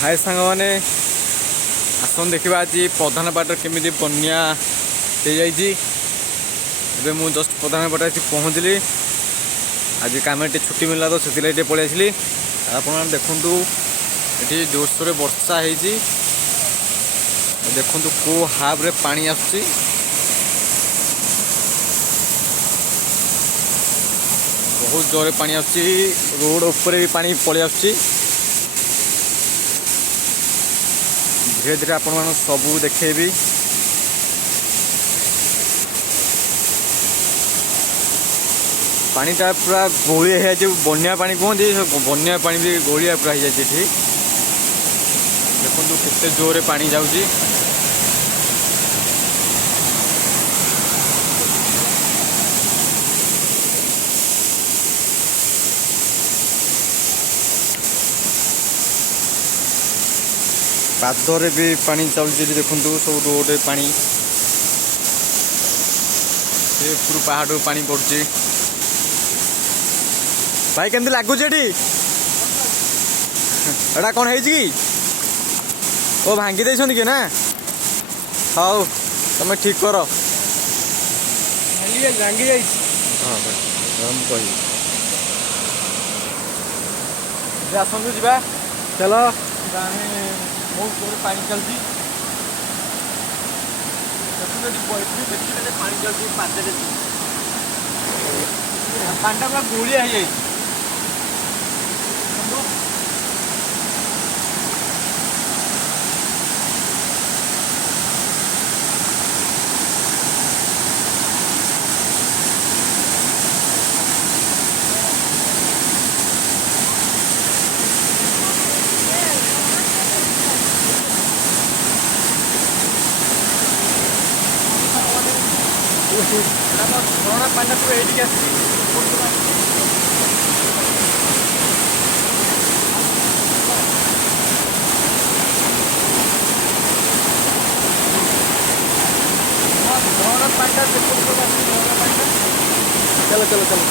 हाय सांग मैंने आसन देखा आज प्रधान पाट केमी बन्या हो जाए मुझ जस्ट प्रधान पाट आसी पहुँचली। आज कम छुट्टी मिलला तो से पलि आसली। आप देखु ये जोरसोर वर्षा हो देखु को हाफ रे पानी आसुची। बहुत जोरे पानी आसुची, रोड ऊपर भी पानी पलि आसुची। धीरे धीरे आपण मान सबू देखेबी। पानीटा पूरा गोलिया है बन्या पानी कहते बन्या पानी भी गोलिया पूरा हो जाए। देखो केते जोरे पानी जाऊँगी। पादरे भी पानी चलती देखु सब रोड पानी पूरा पहाड़ पानी पड़ुची। भाई केमती लगुच एटा कौन है ओ भांगी दे कि ना हाउ तुम ठीक कर आसतु जा चलो बहुत जोर पानी चलती पानी चलती पानी पूरा गोलिया है। झरणा पानी पूरा ये झरणा पानी चलो चलो चलो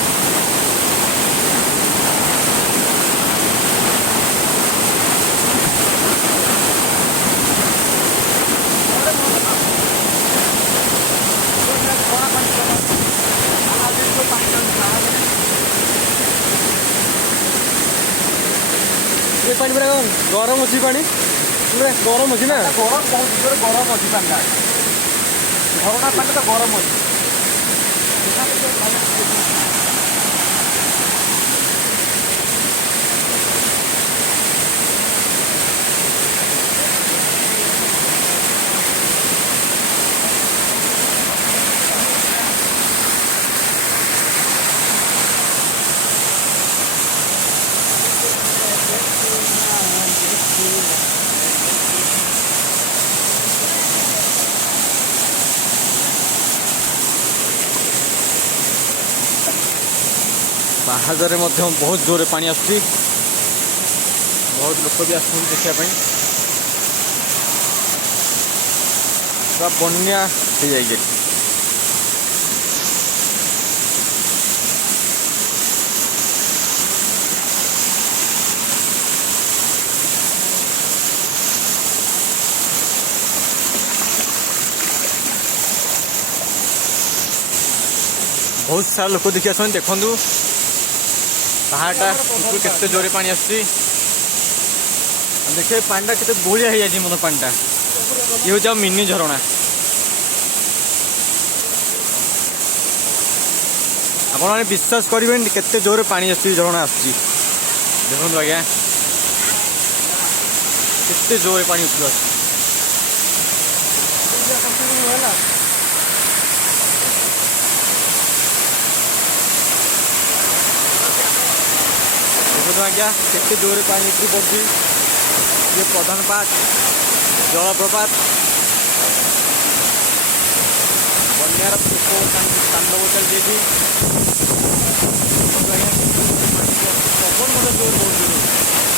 ये पानी पूरा गरम अच्छी पानी पूरा गरम अच्छी ना गरम बहुत जोर गरम अच्छी पानी झरणा पानी तो गरम अच्छी। बाहाजरे बहुत जोरे पानी आसुची। बहुत लोग भी आस देखा पूरा बन्या हो जाए। बहुत सारा लोक देखी आस देखु पहाड़टा केते जोरे पानी आसुची। देखिए पानीटा केते गोलिया हो जाए मतलब पानीटा ये हूँ मिनी झरणा। आप विश्वास करेंगे केते जोरे पानी आसुची झरणा आसुची देखो आज्ञा केते जोरे पानी उठू आज्ञा केते जोरे पानी उतरी पड़ी। ये प्रधान पाट जलप्रपात बन्यार तांडव चलती पवन जोर बहुत जोर।